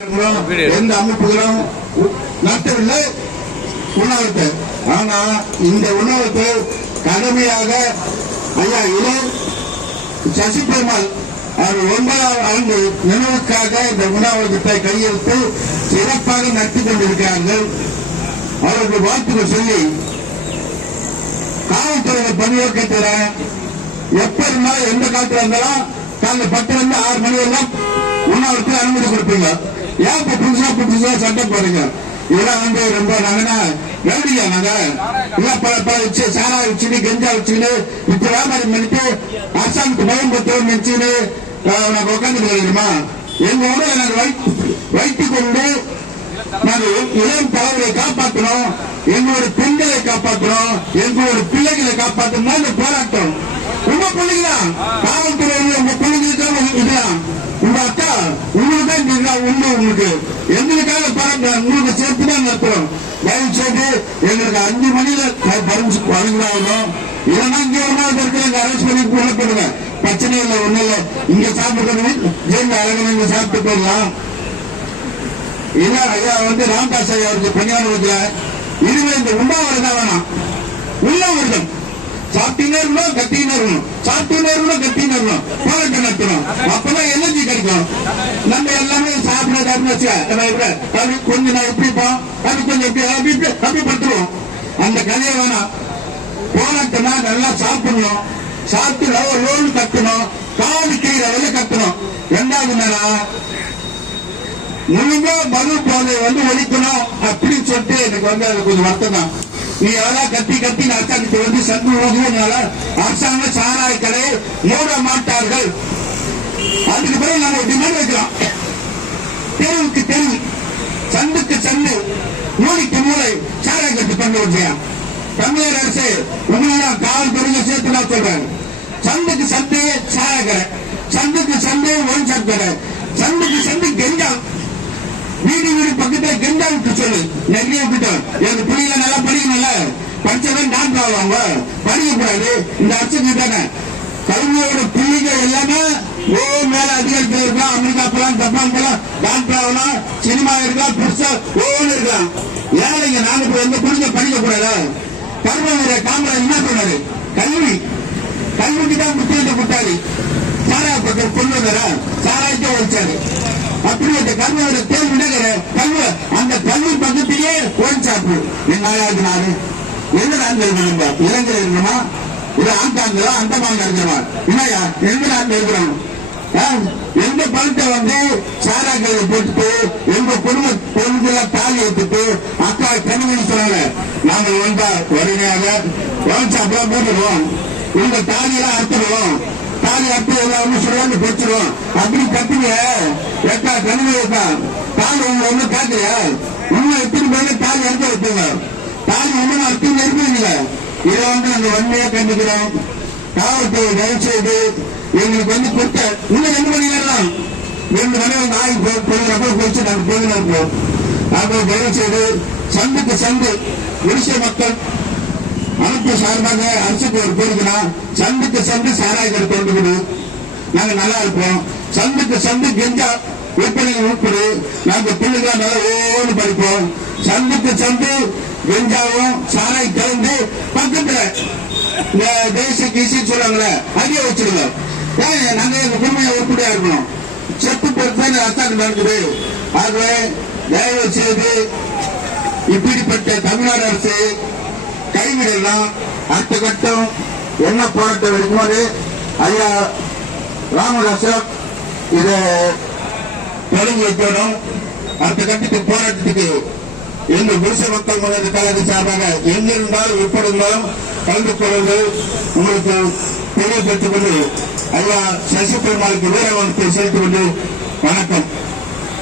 எந்த அமைப்புகளும் நடத்தவில்லை உணவகத்தை. ஆனா இந்த உணவகத்தை கடுமையாக ஐயா இளம் சசி பெருமாள் அவர் 9ஆம் ஆண்டு நினைவுக்காக இந்த உணவகத்தை கையெழுத்து சிறப்பாக நடத்தி கொண்டிருக்கிறார்கள். அவருக்கு வாழ்த்துக்கள் சொல்லி காவல்துறை பணியோக்க தரேன். எப்ப இருந்தாலும் எந்த காலத்துல இருந்தாலும் காலைல 10 to 6 மணி எல்லாம் உணவகத்துக்கு அனுமதி கொடுப்பீங்க. ஏன் இப்ப புதுசா சட்டம் போறீங்க? இதெல்லாம் ரொம்ப நாங்கன்னா கவனிக்கா நாங்க இல்ல சாரா வச்சுன்னு கெஞ்சா வச்சுன்னு இப்ப வியாபாரம் பண்ணிட்டு அரசாங்கத்துக்கு பயம் பத்தோம் நினைச்சுன்னு நாங்க உட்காந்து போயிருமா? எங்க உடனே நாங்க வைத்துக் கொண்டு நாங்கள் இளம் தலைவரை காப்பாற்றணும், எங்களோட பெண்களை காப்பாற்றணும், எங்களோட பிள்ளைகளை காப்பாற்றணும் இந்த போராட்டம். உங்க பிள்ளைங்களா காவல்துறை உங்க பிள்ளைங்களுக்கு இதுதான் உங்க அக்கா உங்களுக்கு தான் உண்டு. உங்களுக்கு எங்களுக்காக போராட்டம் உங்களுக்கு சேர்த்துதான் நடத்துறோம். தயவு செய்து எங்களுக்கு 5 மணியில பரிசு வழங்கினாலும் இல்லைன்னா இங்க ஒன்றாவது இருக்கிற எங்க அரெஸ்ட் பண்ணி போடுங்க. பிரச்சனை இல்லை, ஒண்ணு இல்லை. இங்க சாப்பிட்டு ஜெயில அழகணும், இங்க சாப்பிட்டு போடலாம். ஐயா ராமதாஸ் ஐயா அவருக்கு பணியாளர்களுக்கு இதுவே இந்த உண்டாவது தான் வேணாம். உள்ளவர்கள் சாப்பிட்டீங்க இருக்கணும், கட்டினே இருக்கணும், சாப்பிட்டீங்க இருக்கணும், கட்டினே இருக்கணும், போராட்டம் நடத்தணும். அப்பதான் எனர்ஜி கிடைக்கும். நம்ம எல்லாமே சாப்பிட கொஞ்சம் நான் எப்படிப்போம் அது கொஞ்சம் அப்படி படுத்துருவோம். அந்த கதையை வேணாம். போராட்டம்னா நல்லா சாப்பிடணும், சாப்பிட்டு லோன் கட்டணும், காவலி கீழ வெளில கட்டணும். 2வது நேரம் முழுங்க மது போதை ஒழிக்கணும் அப்படின்னு சொல்லிட்டு எனக்கு அது கொஞ்சம் வருத்தம் தான். நீ எவ்வளவு கட்டி அரசாங்கத்தை சங்கு ஊதுவதனால அரசாங்க சாராய கடையை மூட மாட்டார்கள். அதுக்கு பிறகு நாம டிமாண்ட் வைக்கிறோம். தெருவுக்கு தெரு, சந்துக்கு சந்து, மூளைக்கு மூளை சாராய கட்டி பண்ண செய்யும். தமிழக அரசு உங்களோட காவல்துறையை சேர்த்து நான் சொல்றாங்க. சந்துக்கு சந்து சாராய கடை, சந்துக்கு சந்து ஒன் சாப் கடை, சந்துக்கு சந்து கெஞ்சா, வீடு பக்கத்துல கெண்டா விட்டு சொல்லு. நிறைய விட்டோம். எங்க பிள்ளைங்க நல்லா படிக்கணும்ல, படிச்சவன் டாக்டர் ஆவாங்க. படிக்க கூடாது. இந்த அரசு கிட்டாங்க கல்வியோட பிள்ளைங்க எல்லாமே மேல அதிகாரத்தில் இருக்கலாம், அமெரிக்கா போலாம், ஜப்பான் போலாம், டாக்டர் ஆகலாம், சினிமா இருக்கலாம், புதுசா ஒவ்வொன்று இருக்கலாம். ஏழைங்க நாங்க எங்க பிள்ளைங்க படிக்க கூடாது. கர்மவீர காமராஜ் என்ன சொன்னாரு? கல்விக்கு தான் முக்கியத்துவம் கொடுத்தாரு. சாராய பக்கம் கொண்டு வர சாராயத்தை ஒழிச்சாரு. அப்படி அந்த கல்வியோட தேர்வு கல்வி அந்த கல்வி பக்கத்திலேயே ஓன் சாப்பு. எங்காவது நாடு எந்த நாட்டில் இருக்கணும்? இலங்கையில் இருக்கணுமா? இல்ல ஆங்காங்களா அந்தமான் இருக்கிறோமா? இல்லையா எந்த நாட்டில் இருக்கிறோம்? எந்த பணத்தை சாராக்களை போட்டுட்டு எங்க குடும்ப பொருட்களை தாலி எடுத்துட்டு அக்கா கனிமணி சொன்னாங்க. நாங்கள் வறுமையாக ஓன் சாப்பெல்லாம் போட்டுடுவோம், உங்க தாலியெல்லாம் அறுத்துடுவோம், தாலி அறுத்து எல்லாம் சொல்லுவாங்க போச்சுடுவோம். அப்படி கட்டுங்க. ஏக்கா கனிமணி இருக்கா தாலி உங்க ஒண்ணு காட்டுறியா? இன்னும் எத்தனை பேரு தாலி அறுத்து வைப்பீங்க? தாலி ஒண்ணு அறுத்து இருப்பீங்க. இதை நாங்க வன்மையா கண்டிக்கிறோம். காவல்துறை தயவு செய்து எங்களுக்கு கொடுத்த இன்னும் 2 மணி நேரம் 2 மணி நாய் போகிறப்ப போச்சு நாங்க போயின்னு இருப்போம். நாங்கள் தயவு செய்து சந்துக்கு சந்து ஒடிசா மக்கள் அமைப்பு சார்பாக அரசுக்கு ஒரு பேருக்குன்னா சந்துக்கு சந்து சாராய கடை கொண்டு நாங்க நல்லா இருப்போம். சந்துக்கு சந்து கெஞ்சா விற்பனை உட்படு நாங்க பிள்ளைகளா நல்லா ஓன்னு படிப்போம். சந்துக்கு சந்து கெஞ்சாவும் சாராய் கலந்து பக்கத்துல தேசிய கீசி சொல்றாங்களே அங்கே வச்சிருங்க. நாங்க எங்க குடும்பம் உருப்படியா இருக்கணும். செத்து பொறுத்து அரசாங்கம் நடக்குது. ஆகவே தயவு செய்து இப்படிப்பட்ட தமிழ்நாடு அரசு கைவிடலாம். அடுத்த கட்டம் என்ன போராட்டம் இருக்கும்போது ஐயா ராமதாஸ் இதை தொடங்கி வைக்கணும். அடுத்த கட்டத்துக்கு போராட்டத்துக்கு எங்க புருஷ மக்கள் முன்னேற்ற கழக சார்பாக எங்கிருந்தாலும் எப்படி இருந்தாலும் கலந்து கொள்வது உங்களுக்கு தெரியப்படுத்திக் கொண்டு ஐயா சசி பெருமாளுக்கு வீரவனத்தை செலுத்திக் கொண்டு வணக்கம்.